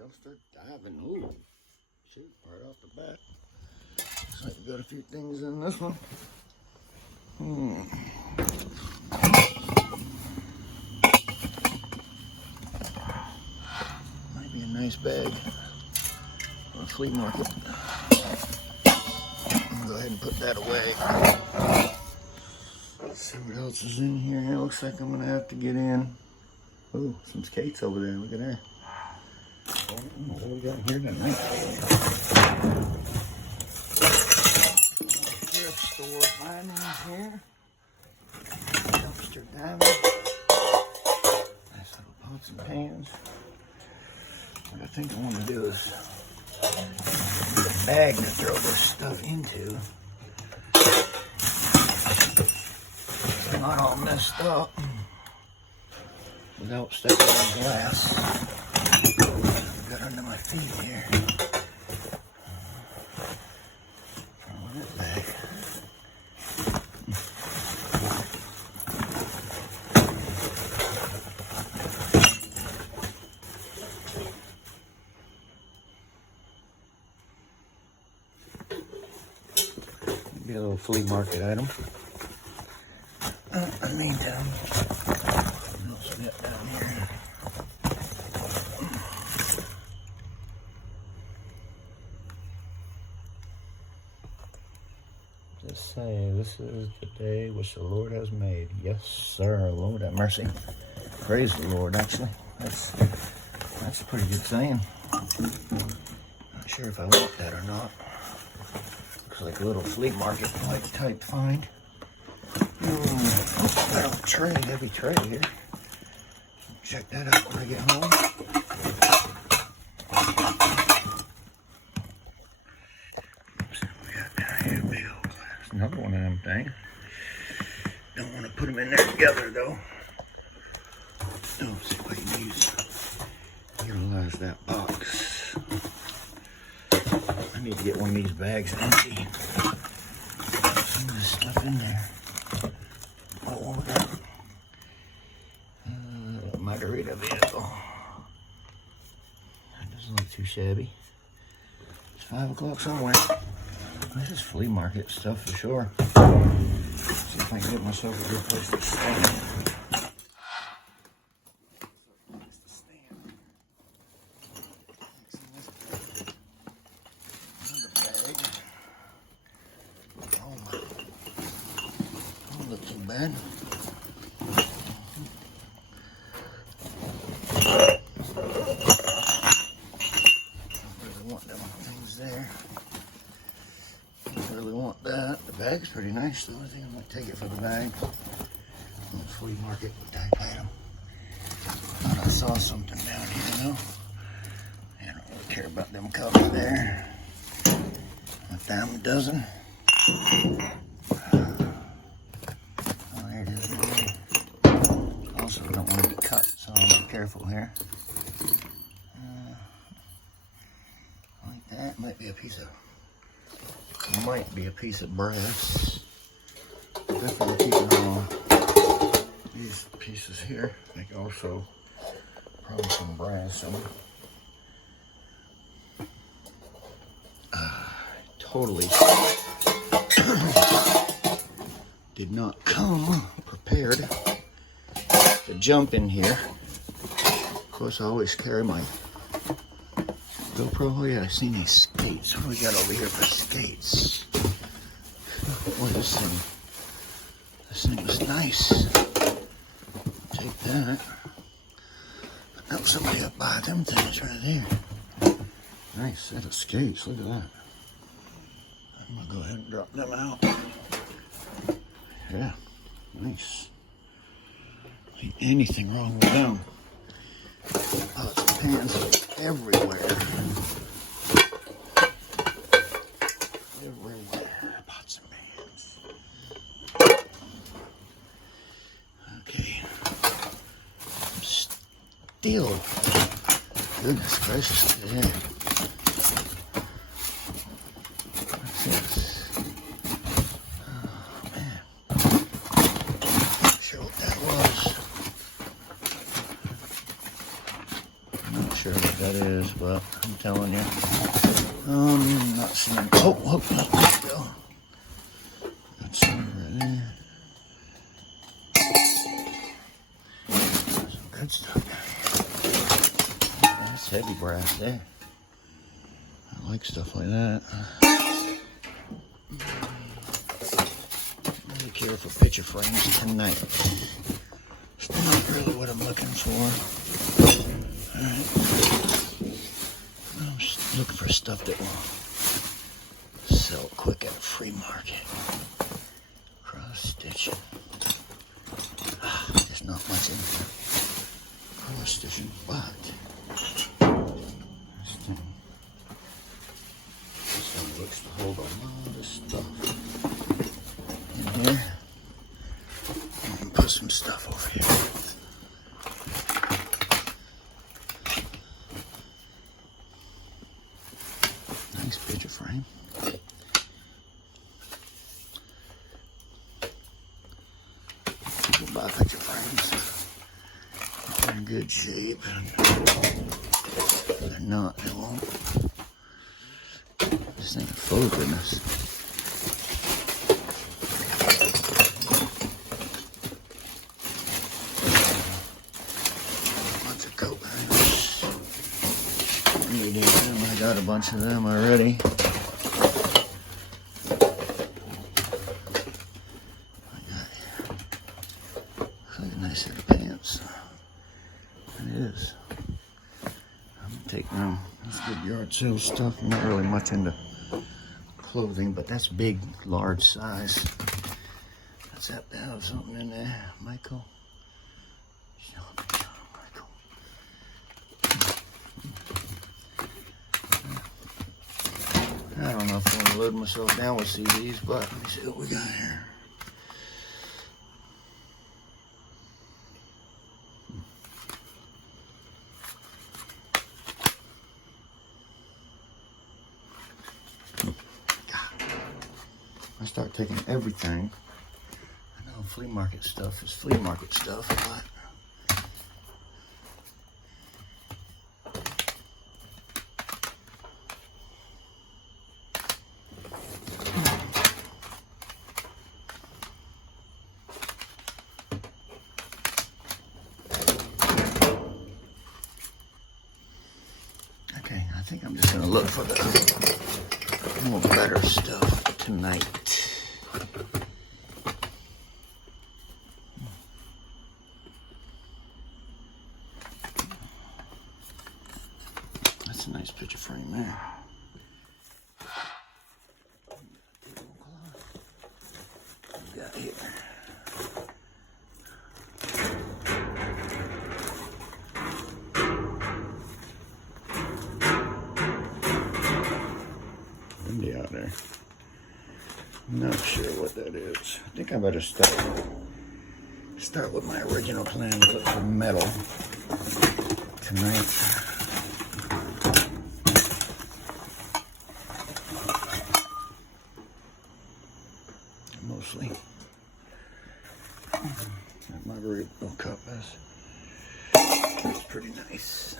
Don't start diving. Ooh, shoot, right off the bat. Looks like we got a few things in this one. Might be a nice bag on a flea market. I'll go ahead and put that away. Let's see what else is in here. It looks like I'm gonna have to get in. Oh, some skates over there. Look at that. What do we got here tonight? Thrift store findings here. Dumpster diving. Nice little pots and pans. What I think I want to do is get a bag to throw this stuff into. It's not all messed up without stepping on glass. I've got under my feet here. Throw that bag. Be a little flea market item. In the meantime, what else we got down here? Just say, this is the day which the Lord has made. Yes, sir. Lord have mercy. Praise the Lord, actually. That's a pretty good saying. Not sure if I want that or not. Looks like a little flea market type find. Got a tray, heavy tray here. Check that out when I get home. See what we got down here. Big old glass. Another one of them things. Don't want to put them in there together though. See if I can utilize that box. I need to get one of these bags empty. Some of this stuff in there. Oh, look at that. Margarita vehicle. That doesn't look too shabby. It's 5 o'clock somewhere. This is flea market stuff for sure. See if I can get myself a good place to stand. Look too bad. Don't really want them things there. Don't really want that. The bag's pretty nice though. I think I might take it for the bag. Little flea market type item. Thought I saw something down here though. I don't really care about them colors there. A dime a dozen. Also, don't want to be cut, so I'll be careful here. Like that, might be a piece of brass. Definitely keeping all these pieces here. I think also probably some brass. Totally did not come prepared to jump in here. Of course, I always carry my GoPro. Oh yeah, I seen these skates. What do we got over here for skates? Boy, this thing was nice. Take that. But now somebody up by them things right there. Nice set of skates. Look at that. I'm gonna go ahead and drop them out. Yeah, nice. Ain't anything wrong with them. Pots and pans everywhere. Everywhere. Pots and pans. Okay. Still. Goodness gracious. Yeah. What's this? sure what that is, but I'm telling you. Not seeing. Oh, there we go. That's right there. Some good stuff down here. That's heavy brass there. I like stuff like that. Really care for picture frames tonight. It's not really what I'm looking for. Alright. I'm just looking for stuff that will sell quick at a free market. Cross stitching. There's not much in here. Cross stitching, but this thing looks to hold a lot of stuff in here. I can put some stuff over here. Nice picture frame. People buy picture frames. They're in good shape. If they're not, they won't. This thing is full of goodness. Lots of coat hangers. I got a bunch of them already. Nice set of pants. It is. I'm taking them. That's good yard sale stuff. I'm not really much into clothing, but that's big, large size. Let's have to have something in there, Michael. Michael. I don't know if I want to load myself down with CDs, but let me see what we got here. I start taking everything. I know flea market stuff is flea market stuff, but okay, I think I'm just gonna look for the more better stuff tonight. That's a nice picture frame there. What we got here? Windy out there. I'm not sure what that is. I think I better start with my original plan, look for metal tonight. Mostly. That margarita cup is. It's pretty nice.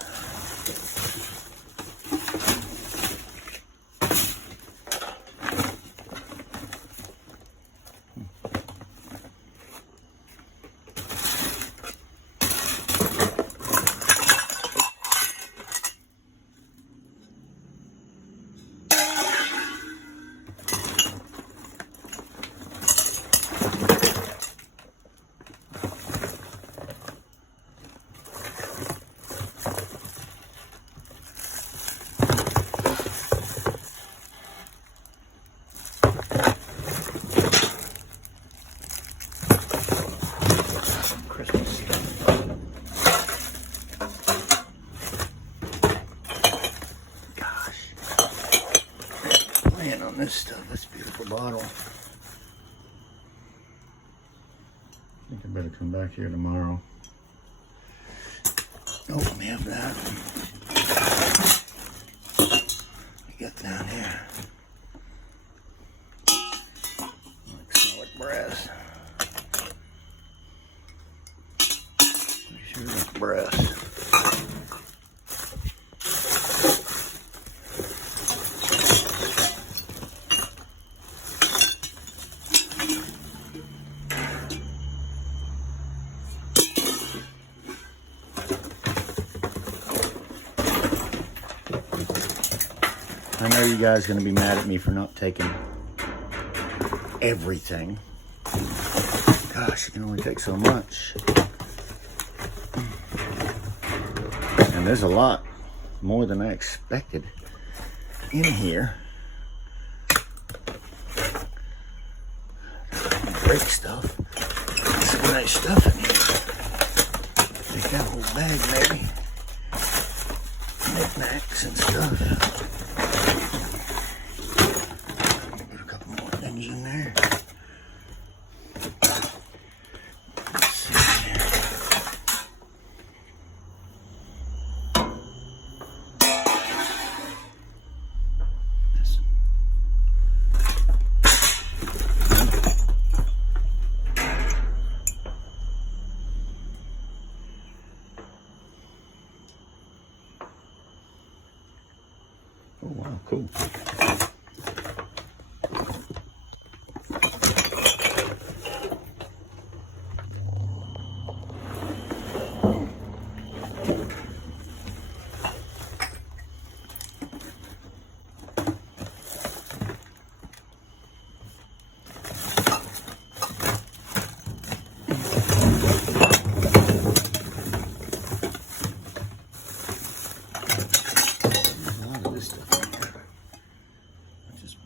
On this stuff, this beautiful bottle. I think I better come back here tomorrow. Oh, let me have that. What you got down here? Like solid brass. Pretty sure that's brass. I know you guys are going to be mad at me for not taking everything. Gosh, you can only take so much. And there's a lot more than I expected in here. Break stuff. Some nice stuff in here. Take that whole bag, maybe. Knickknacks and stuff. Put a couple more things in there. Let's see here. Oh, wow, cool.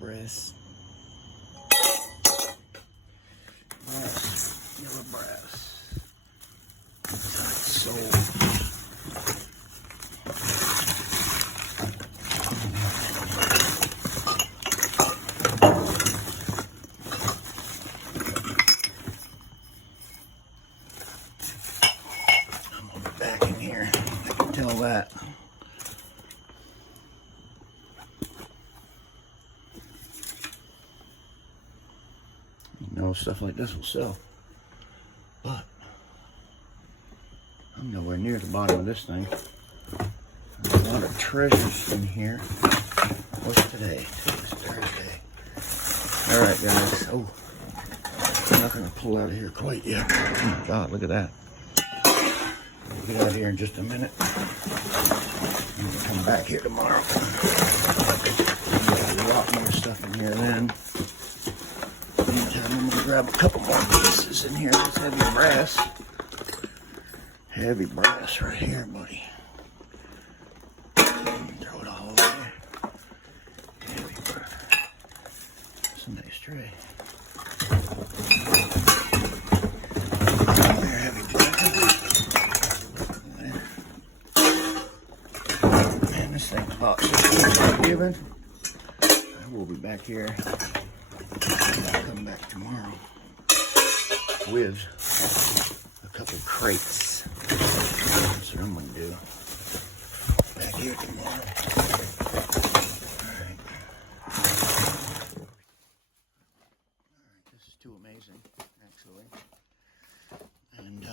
Brass. Yellow brass. Inside soul. I'm gonna be back in here. I can tell that. Stuff like this will sell, but I'm nowhere near the bottom of this thing. There's a lot of treasures in here. What's today? Today's Thursday. All right, guys. Oh, I'm not going to pull out of here quite yet. Oh my God, look at that. We'll get out of here in just a minute. I'm going to come back here tomorrow. There's a lot more stuff in here then. I'm gonna grab a couple more pieces in here. This heavy brass. Heavy brass right here, buddy. Throw it all away. Heavy brass. It's a nice tray. There, heavy brass. Man, this thing about 6 given. I will be back here. I'll come back tomorrow with a couple crates. That's what I'm going to do. Back here tomorrow. Alright. Alright, this is too amazing, actually. And,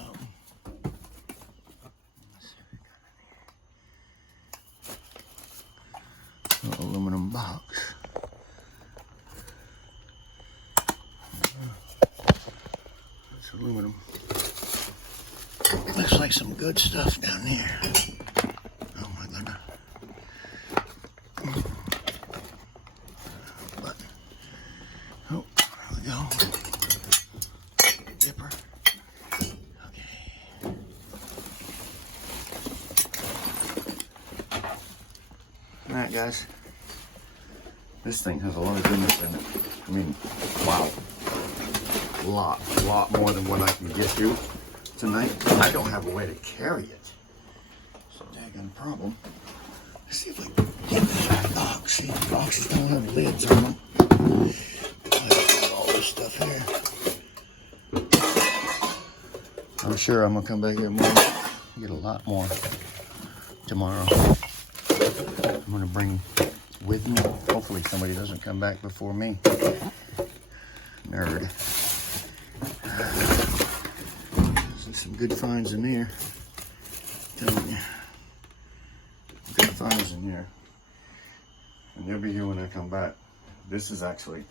let's see what we got in here. Little aluminum box. Aluminum. Looks like some good stuff down there. Oh my goodness. Button. Oh, there we go. Dipper. Okay. Alright, guys. This thing has a lot of goodness in it. I mean, wow. A lot more than what I can get to tonight. I don't have a way to carry it. It's a daggone problem. Let's see if we can get this box. See, the boxes don't have lids on them. I've got all this stuff here. I'm sure I'm gonna come back here tomorrow. Get a lot more tomorrow. I'm gonna bring with me. Hopefully somebody doesn't come back before me. Nerd. There's some good finds in there. I'm telling you. Good finds in here. And they'll be here when I come back. This is actually.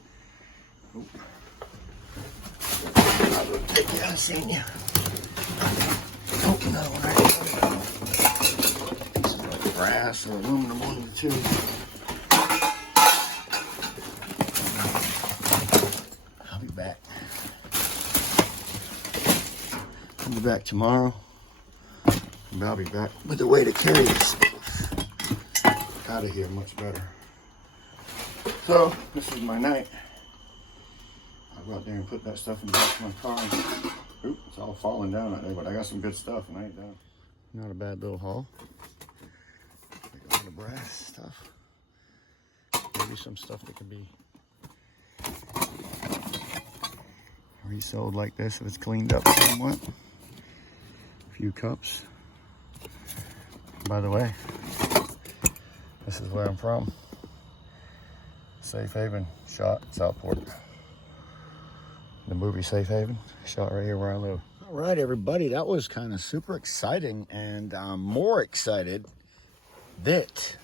Oop. I will take you. I seen you. Oh, another one right there. Some like brass or aluminum, one of the two. be back tomorrow. And I'll be back with a way to carry this out of here much better. So, this is my night. I'll go out there and put that stuff in the back of my car. Oop, it's all falling down out there, but I got some good stuff and I ain't done. Not a bad little haul. Got a lot of brass stuff. Maybe some stuff that could be resold like this if it's cleaned up somewhat. A few cups. By the way, this is where I'm from. Safe Haven, shot Southport. The movie Safe Haven, shot right here where I live. All right, everybody, that was kind of super exciting, and I'm more excited that,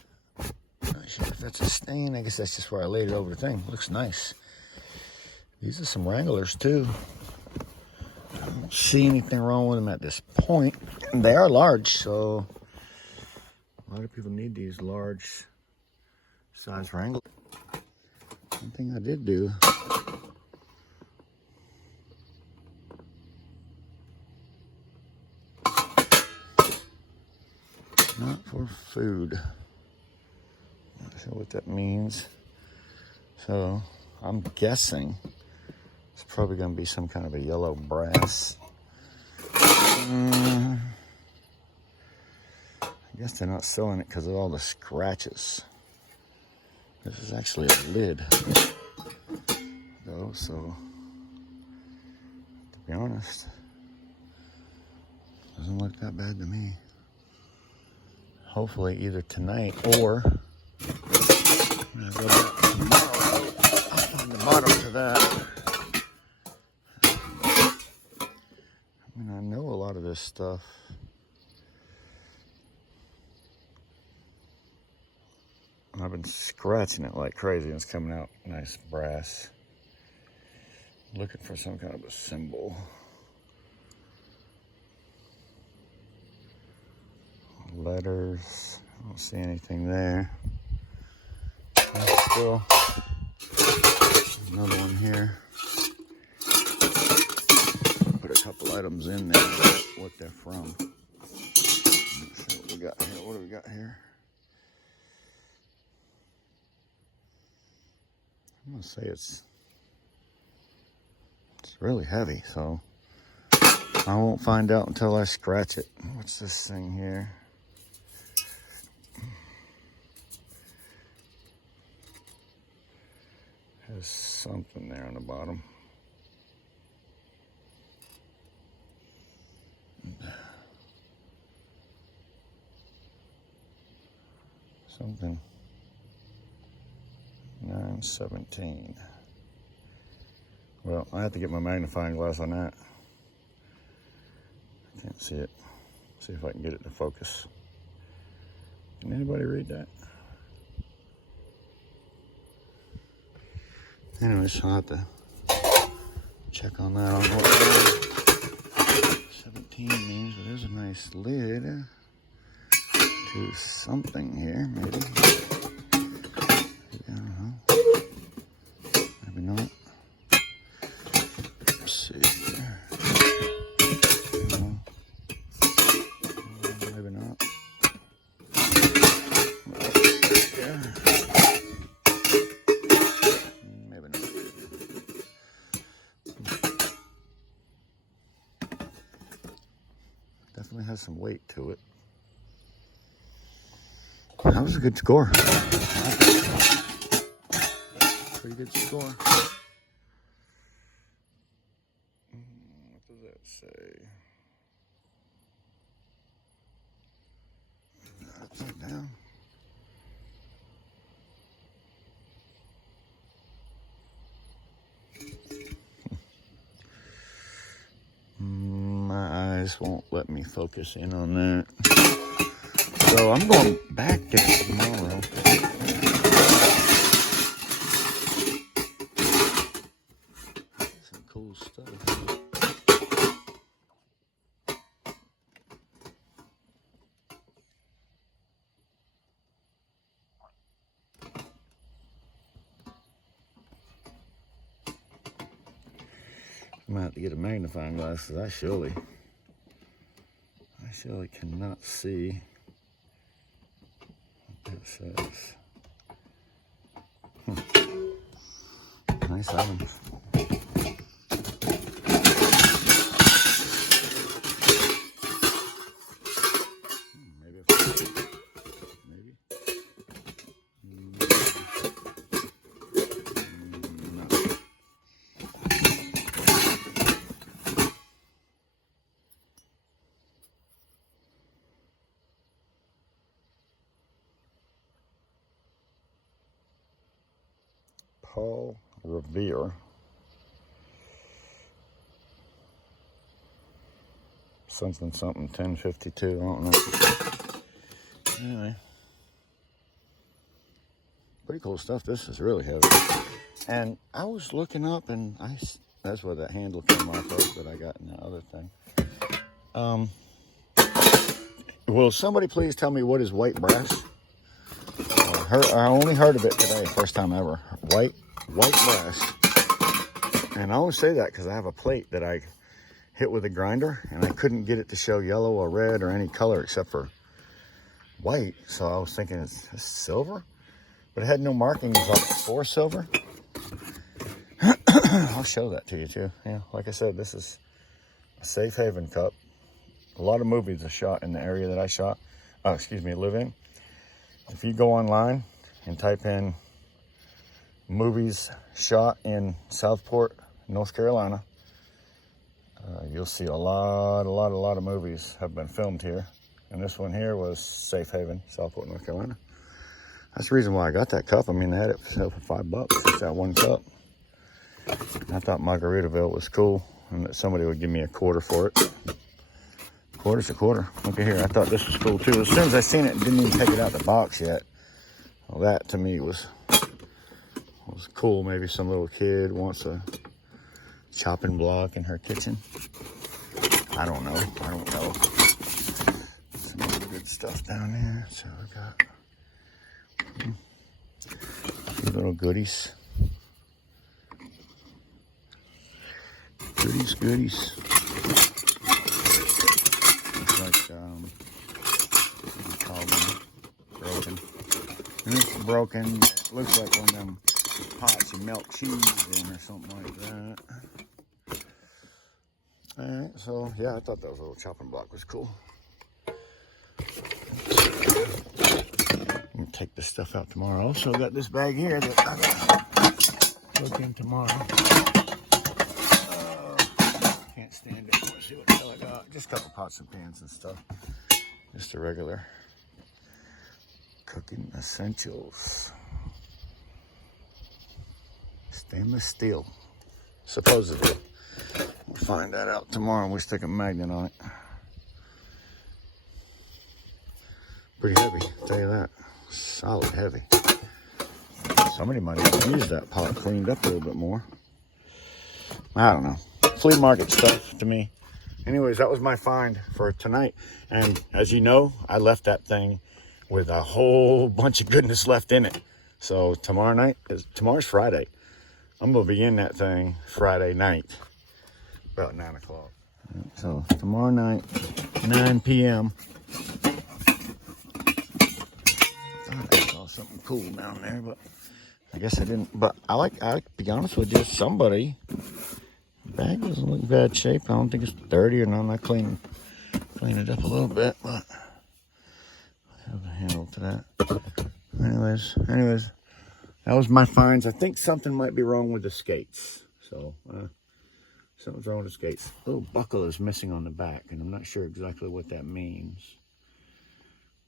not sure if that's a stain, I guess that's just where I laid it over the thing. Looks nice. These are some Wranglers too. I don't see anything wrong with them at this point. They are large, so a lot of people need these large size Wranglers. One thing I did do, not for food. Not sure what that means. So I'm guessing it's probably going to be some kind of a yellow brass. I guess they're not selling it because of all the scratches. This is actually a lid, though, so to be honest, doesn't look that bad to me. Hopefully either tonight or when I go back tomorrow, I'll find the bottom to that. I mean, I know a lot of this stuff. I've been scratching it like crazy and it's coming out nice brass. Looking for some kind of a symbol. Letters, I don't see anything there. There's still another one here. Put a couple items in there, what they're from. Let's see what we got here. What do we got here? I'm gonna say it's really heavy, so I won't find out until I scratch it. What's this thing here? Has something there on the bottom. Something. 917. Well, I have to get my magnifying glass on that. I can't see it. See if I can get it to focus. Can anybody read that? Anyways, I'll have to check on that on what 17 means, but there's a nice lid to something here, maybe. I don't know. Maybe not. Let's see here. Maybe not. Yeah. Maybe not. Definitely has some weight to it. That was a good score. Pretty good score. What does that say? Upside down. My eyes won't let me focus in on that. So I'm going back there tomorrow. Some cool stuff. I'm gonna have to get a magnifying glass because I surely surely cannot see what it says. Nice items. Maybe. No. Paul Revere. Something 1052. I don't know. Anyway, pretty cool stuff. This is really heavy. And I was looking up, and that's where that handle came off of that I got in the other thing. Will somebody please tell me what is white brass? I only heard of it today, first time ever. White brass. And I only say that because I have a plate that I hit with a grinder, and I couldn't get it to show yellow or red or any color except for white. So I was thinking it's silver, but it had no markings on it for silver. I'll show that to you too. Yeah, like I said, this is a safe haven cup. A lot of movies are shot in the area that I live in. If you go online and type in movies shot in Southport, North Carolina, you'll see a lot of movies have been filmed here. And this one here was Safe Haven, Southport, North Carolina. That's the reason why I got that cup. I mean, they had it for sale for $5, just that one cup. I thought Margaritaville was cool, and that somebody would give me a quarter for it. Quarter's a quarter. Look at here. I thought this was cool too. As soon as I seen it, didn't even take it out of the box yet. Well, that to me was cool. Maybe some little kid wants a chopping block in her kitchen. I don't know. Some other good stuff down there. So we got a few little goodies. Goodies. Looks like, what do you call them? Broken. And it's broken. Looks like one of them pots you melt cheese in or something like that. Alright, so yeah, I thought that little chopping block was cool. I'm gonna take this stuff out tomorrow. Also got this bag here that I gotta look in tomorrow. Can't stand it. Let's see what the hell I got. Just a couple pots and pans and stuff. Just a regular cooking essentials. Stainless steel, supposedly. We'll find that out tomorrow and we stick a magnet on it. Pretty heavy, I'll tell you that. Solid heavy. Somebody might have used that pot cleaned up a little bit more. I don't know. Flea market stuff to me. Anyways, that was my find for tonight. And as you know, I left that thing with a whole bunch of goodness left in it. So tomorrow's Friday. I'm gonna be in that thing Friday night, about 9 o'clock. So tomorrow night, 9 p.m. I saw something cool down there, but I guess I didn't. But I to be honest with you, somebody. The bag doesn't look in bad shape. I don't think it's dirty or nothing. I clean it up a little bit, but I have a handle to that. Anyways, that was my finds. I think something might be wrong with the skates. So, something's wrong with the skates. A little buckle is missing on the back, and I'm not sure exactly what that means.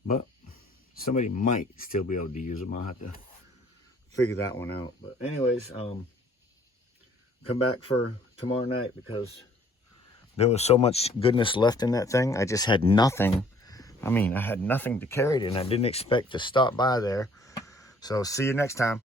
But somebody might still be able to use them. I'll have to figure that one out. But anyways, come back for tomorrow night because there was so much goodness left in that thing. I just had nothing. I mean, I had nothing to carry it in. I didn't expect to stop by there. So see you next time.